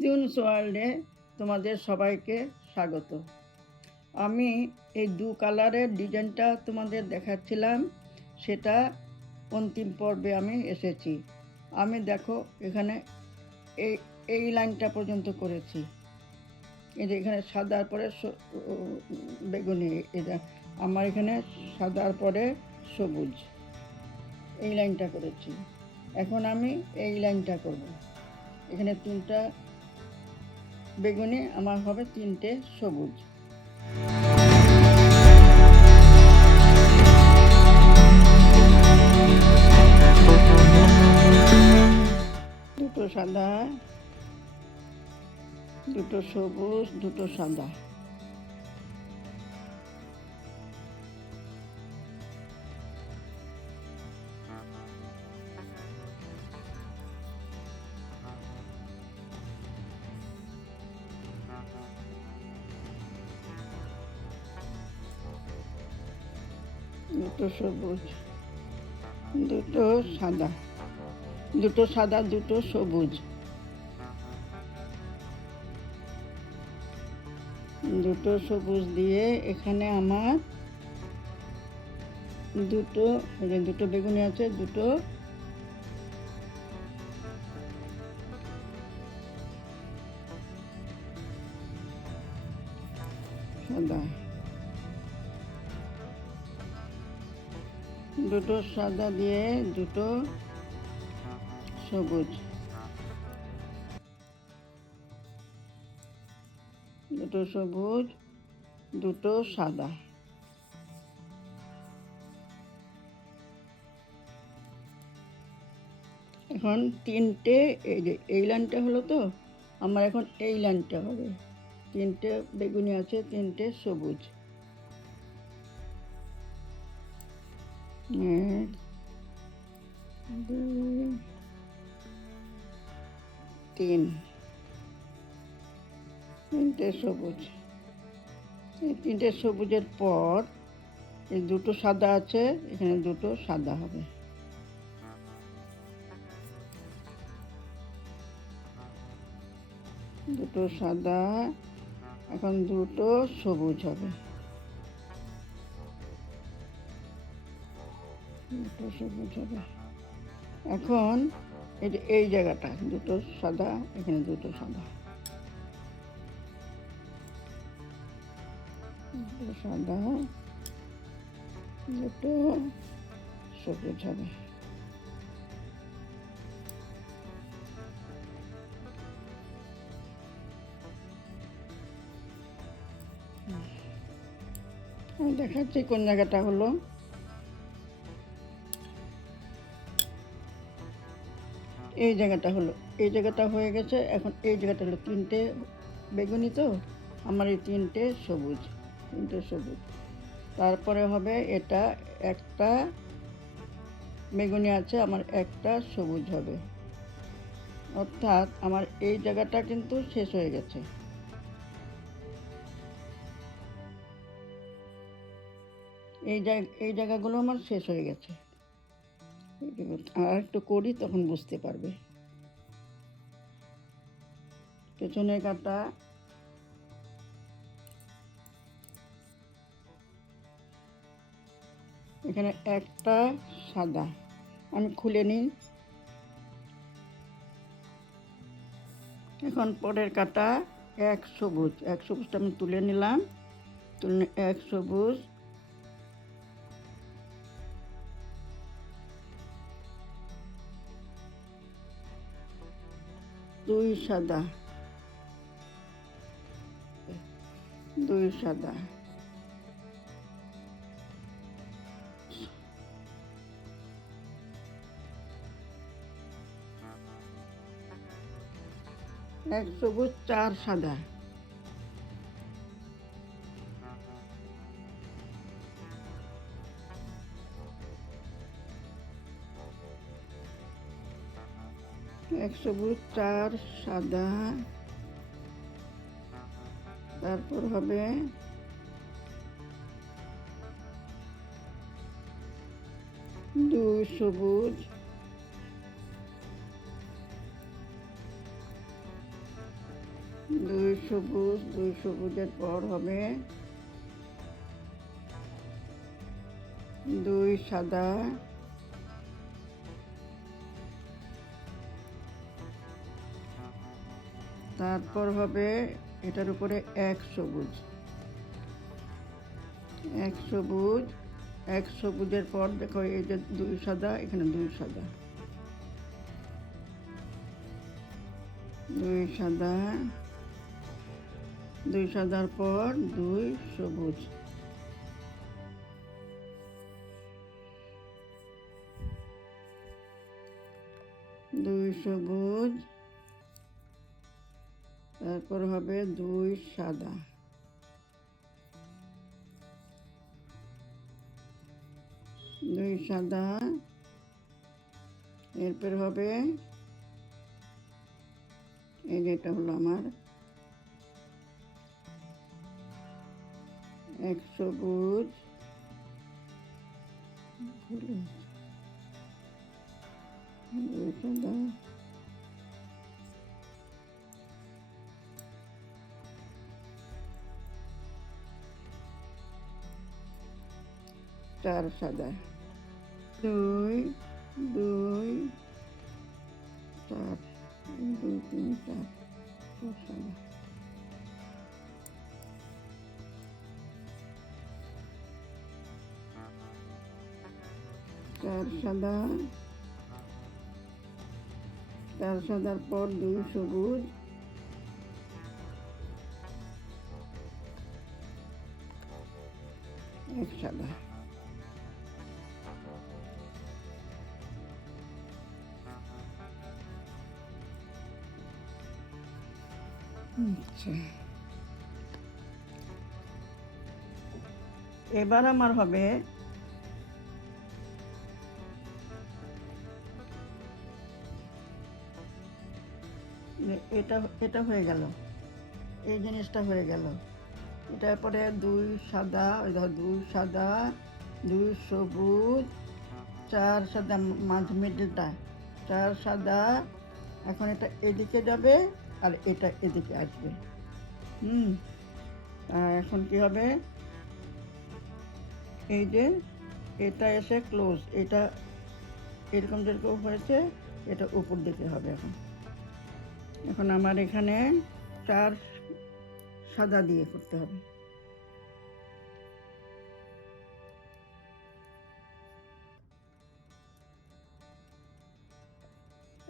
মিজুনস ওয়ার্ল্ডে তোমাদের সবাইকে স্বাগত। আমি এই দু কালারের ডিজাইনটা তোমাদের দেখাচ্ছিলাম, সেটা অন্তিম পর্বে আমি এসেছি। আমি দেখো এখানে এই এই লাইনটা পর্যন্ত করেছি। এই যে এখানে সাদার পরে বেগুনি এটা আমার এখানে সাদার পরে সবুজ, এই লাইনটা করেছি। এখন আমি এই লাইনটা করব। এখানে তিনটা বেগুনি আমার হবে তিনটে সবুজ। দুটো সাদা দুটো সবুজ দুটো সাদা। সবুজ, দুটো সাদা দুটো সাদা, দুটো সবুজ। দুটো সবুজ দিয়ে এখানে আমার দুটো দুটো বেগুনি আছে, দুটো দুটো সাদা দিয়ে দুটো সবুজ। দুটো সবুজ, দুটো সাদা। এখন তিনটে, এই যে এই লাইনটা হলো তো? আমার এখন এই লাইনটা হবে। তিনটে বেগুনি আছে, তিনটে সবুজ। তিন তিনটে সবুজ। এই তিনটে সবুজের পর এই দুটো সাদা আছে, এখানে দুটো সাদা হবে। দুটো সাদা, এখন দুটো সবুজ হবে। এখন এই যে এই জায়গাটা, দুটো সাদা, এখানে দুটো সাদা। দুটো সাদা, দুটো সবুজ হবে দেখাচ্ছি কোন জায়গাটা হলো। এই জায়গাটা হলো। এই জায়গাটা হয়ে গেছে। এখন এই জায়গাটা হলো তিনটে বেগুনি তো? আমার এই তিনটে সবুজ তিনটে সবুজ। তারপরে হবে এটা একটা বেগুনি আছে, আমার একটা সবুজ হবে। অর্থাৎ আমার এই জায়গাটা কিন্তু শেষ হয়ে গেছে। এই জায়গা, এই জায়গাগুলো আমার শেষ হয়ে গেছে। আর একটু করি, তখন বুঝতে পারবে। পেছনের কাটা। এখানে একটা সাদা। আমি খুলে নিই। এখন পরের কাটা, এক সবুজ। এক সবুজটা আমি তুলে নিলাম। তুলে এক সবুজ। দুই সাদা। দুই সাদা। এক সবুজ চার সাদা। এক সবুজ চার, সাদা। তারপর হবে দুই সবুজ দুই সবুজ দুই সবুজের পর হবে দুই সাদা। তারপর হবে এটার উপরে এক সবুজ। এক সবুজ, এক সবুজের পর দেখো এই যে দুই সাদা, এখানে দুই সাদা। দুই সাদা, দুই সাদার পর দুই সবুজ। দুই সবুজ তারপর হবে দুই সাদা। দুই সাদা। এরপর হবে, এই যেটা হলো আমার। এক সবুজ। দুই সাদা। চার সাদা। দুই দুই, চার, দুই, তিন, চার চার সাদা। চার সাদা। চার সাদার পর দুই সবুজ। এক সাদা। এবার আমার হবে এটা এটা হয়ে গেল। এই জিনিসটা হয়ে গেল। এটার পরে দুই সাদা ওই ধর দুই সাদা, দুই সবুজ, চার সাদা মাঝ মিডলটা, চার সাদা এখন এটা এদিকে যাবে আর এটা এদিকে আসবে। হুম এখন কি হবে? এই যে এটা এসে ক্লোজ এটা এরকম যেরকম হয়েছে, এটা উপর দিকে হবে এখন। এখন আমার এখানে চার সাদা দিয়ে করতে হবে।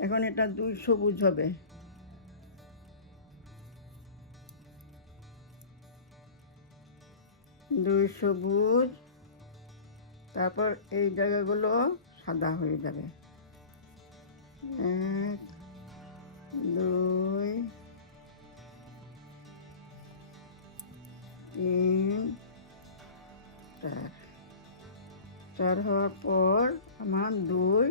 এখন এটা দুই সবুজ হবে। দুই সবুজ, তারপর এই জায়গাগুলো সাদা হয়ে যাবে। এক, দুই, তিন, চার। চার হওয়ার পর আমার দুই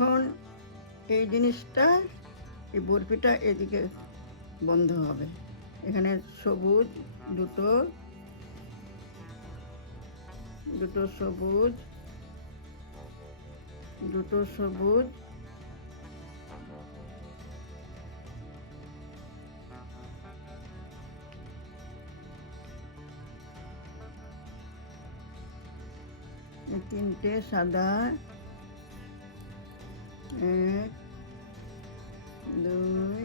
এখন এই জিনিসটা, এই বরফিটা এদিকে বন্ধ হবে। এখানে সবুজ, দুটো দুটো সবুজ দুটো সবুজ তিনটে সাদা এক দুই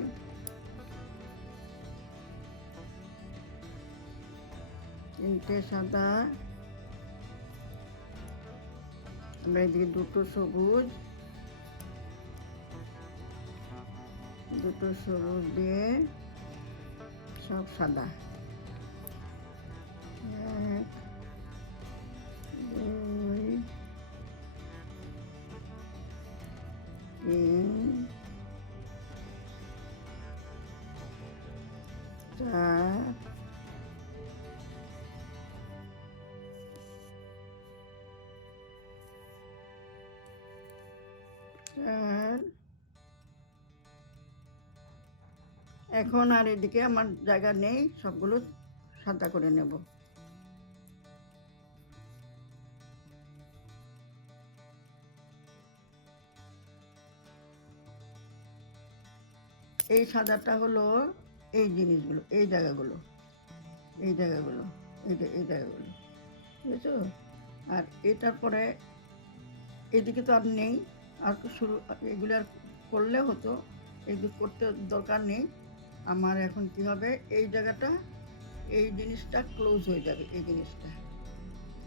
তিনটে সাদা আমরা এদিকে দুটো সবুজ দুটো সবুজ দিয়ে সব সাদা। এখন আর এদিকে আমার জায়গা নেই সবগুলো সাদা করে নেব। এই সাদাটা হলো এই জিনিসগুলো, এই জায়গাগুলো এই জায়গাগুলো, এই এই জায়গাগুলো, বুঝেছ? আর এটার পরে এদিকে তো আর নেই, আর শুরু, এগুলো আর করলে হতো, এগুলো করতে দরকার নেই। আমার এখন কি হবে, এই জায়গাটা, এই জিনিসটা ক্লোজ হয়ে যাবে, এই জিনিসটা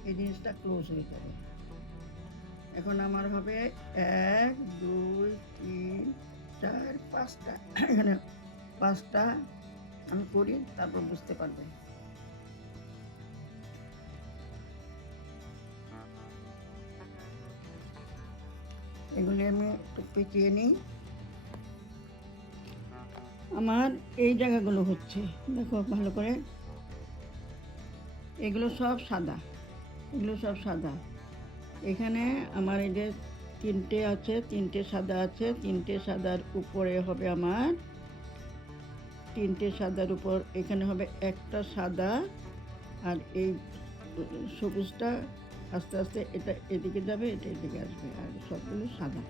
এই জিনিসটা ক্লোজ হয়ে যাবে। এখন আমার হবে এক, দুই, তিন চার পাঁচটা, এখানে পাঁচটা আমি করি, তারপর বুঝতে পারবে। এগুলি আমি একটু পেঁচিয়ে নিই। আমার এই জায়গাগুলো হচ্ছে, দেখো ভালো করে। এগুলো সব সাদা, এগুলো সব সাদা। এখানে আমার এই যে তিনটে আছে, তিনটে সাদা আছে, তিনটে সাদার উপরে হবে আমার, তিনটে সাদার উপর, এখানে হবে একটা সাদা, আর এই সবুজটা আস্তে আস্তে এটা এদিকে যাবে, এটা এদিকে আসবে, আর সবগুলো সাদা।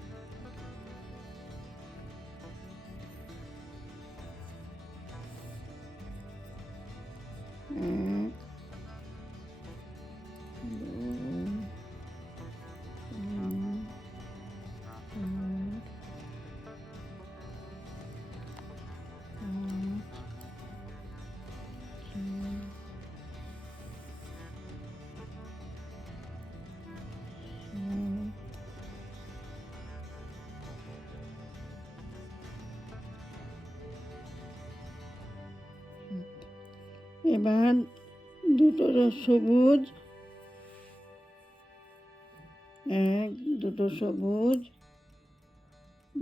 এবার দুটো সবুজ। এক, দুটো সবুজ।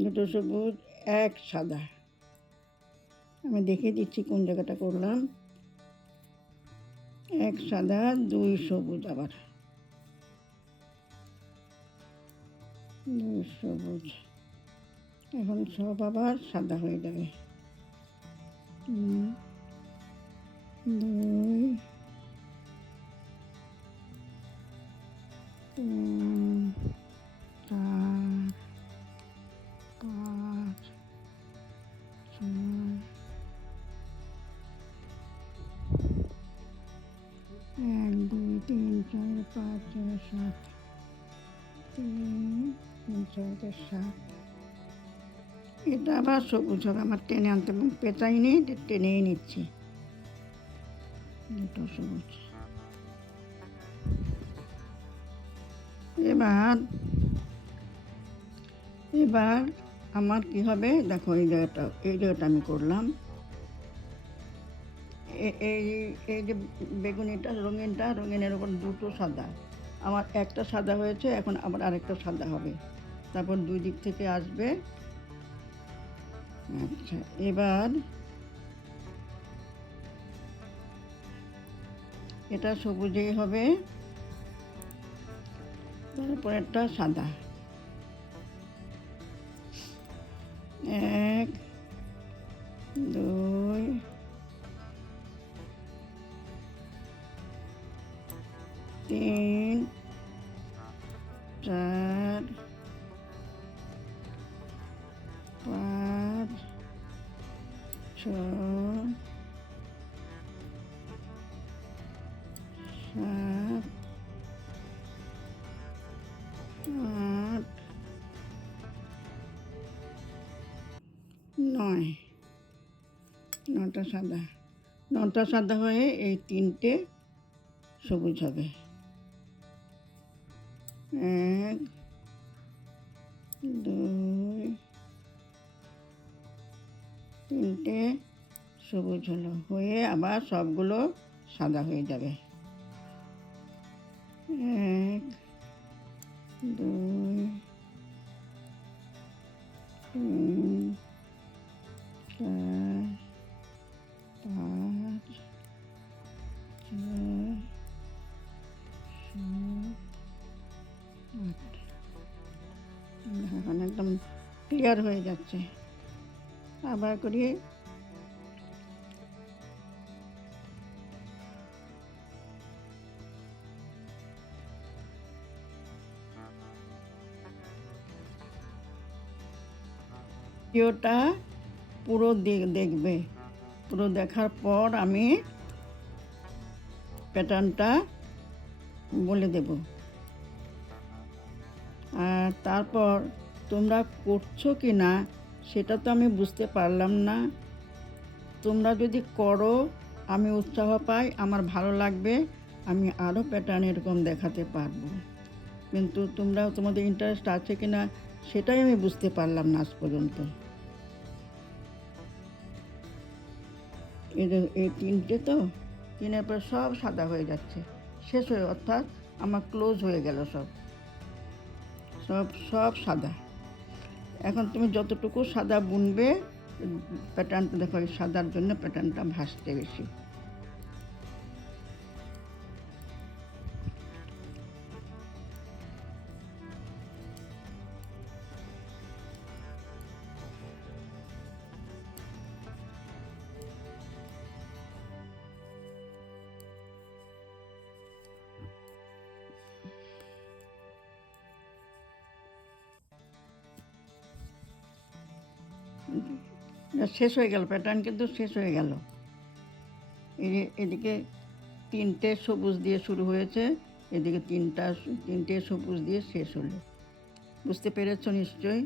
দুটো সবুজ, এক সাদা। আমি দেখে দিচ্ছি কোন জায়গাটা করলাম। এক সাদা, দুই সবুজ আবার। দুই সবুজ। এখন সব আবার সাদা হয়ে যাবে। দুই তিন চার পাঁচ ছয় এক দুই তিন চার পাঁচ ছয় সাত তিন তিন ছয় সাত এটা আবার সবুজ হবে আমার টেনে আনতে পেঁচাইনি টেনেই নিচ্ছি। সবুজ এবার এবার আমার কি হবে? দেখো, এই জায়গাটা এই জায়গাটা আমি করলাম। এই এই যে বেগুনিটা, রঙিনটা, রঙিনের ওপর দুটো সাদা। আমার একটা সাদা হয়েছে, এখন আবার আরেকটা সাদা হবে। তারপর দুই দিক থেকে আসবে। আচ্ছা এবার এটা সবুজেই হবে। তারপরেরটা সাদা। এক দুই সাদা। নটা সাদা হয়ে এই তিনটে সবুজ হবে। এক, দুই, তিনটে সবুজ হলো। হয়ে আবার সবগুলো সাদা হয়ে যাবে। এক, দুই, তিন, চার এখন একদম ক্লিয়ার হয়ে যাচ্ছে। আবার করি। ভিডিওটা পুরো দেখবে। পুরো দেখার পর আমি প্যাটার্নটা বলে দেব। আর তারপর তোমরা করছ কি না, সেটা তো আমি বুঝতে পারলাম না। তোমরা যদি করো, আমি উৎসাহ পাই, আমার ভালো লাগবে, আমি আরও প্যাটার্ন এরকম দেখাতে পারব। কিন্তু তোমরা তোমাদের ইন্টারেস্ট আছে কি না, সেটাই আমি বুঝতে পারলাম না আজ পর্যন্ত। যে এই তিনটে তো তিনের পর সব সাদা হয়ে যাচ্ছে। শেষ হয়ে অর্থাৎ আমার ক্লোজ হয়ে গেল সব। সব সব সাদা। এখন তুমি যতটুকু সাদা বুনবে প্যাটার্নটা দেখো, এই সাদার জন্য প্যাটার্নটা ভাসতে বেশি। শেষ হয়ে গেল প্যাটার্ন কিন্তু শেষ হয়ে গেল। এদিকে তিনটে সবুজ দিয়ে শুরু হয়েছে, এদিকে তিনটা, তিনটে সবুজ দিয়ে শেষ হলো। বুঝতে পেরেছ নিশ্চয়ই?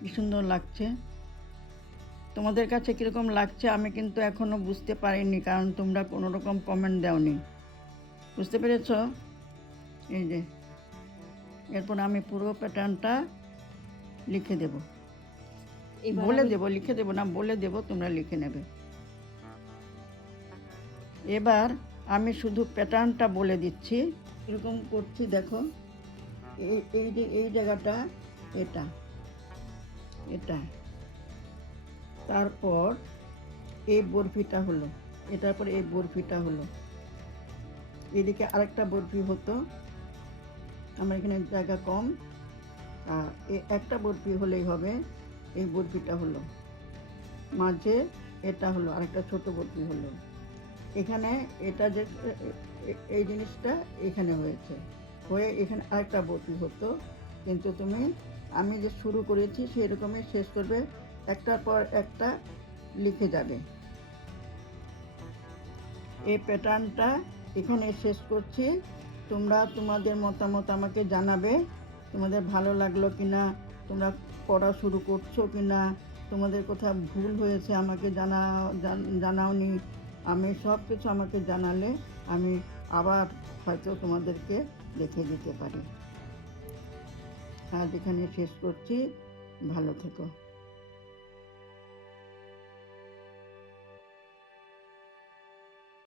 কি সুন্দর লাগছে। তোমাদের কাছে কীরকম লাগছে আমি কিন্তু এখনও বুঝতে পারিনি, কারণ তোমরা কোনো রকম কমেন্ট দাওনি। বুঝতে পেরেছ? এই যে, এরপর আমি পুরো প্যাটার্নটা লিখে দেবো। বলে দেবো লিখে দেবো না বলে দেবো তোমরা লিখে নেবে। এবার আমি শুধু প্যাটার্নটা বলে দিচ্ছি। এরকম করছি দেখো। এই এই যে এই জায়গাটা এটা এটা। তারপর এই বরফিটা হলো এটার পর এই বরফিটা হলো। এদিকে আরেকটা বরফি হতো। আমার এখানে জায়গা কম। আর একটা বরফি হলেই হবে। এই বরফিটা হলো। মাঝে এটা হলো, আরেকটা ছোট বরফি হলো। এখানে এটা যে এই জিনিসটা এখানে হয়েছে। হয়ে এখানে আরেকটা বরফি হতো। কিন্তু তুমি, আমি যে শুরু করেছি সেই রকমই শেষ করবে। একটার পর একটা লিখে যাবে। এই প্যাটার্নটা এখানে শেষ করছি। তোমরা তোমাদের মতামত আমাকে জানাবে। তোমাদের ভালো লাগল কি না তোমরা পড়া শুরু করছ কি না তোমাদের কোথাও ভুল হয়েছে আমাকে জানা, জানাওনি। আমি সব কিছু আমাকে জানালে আমি আবার হয়তো তোমাদেরকে দেখে দিতে পারি। আজ এখানে শেষ করছি। ভালো থেকো।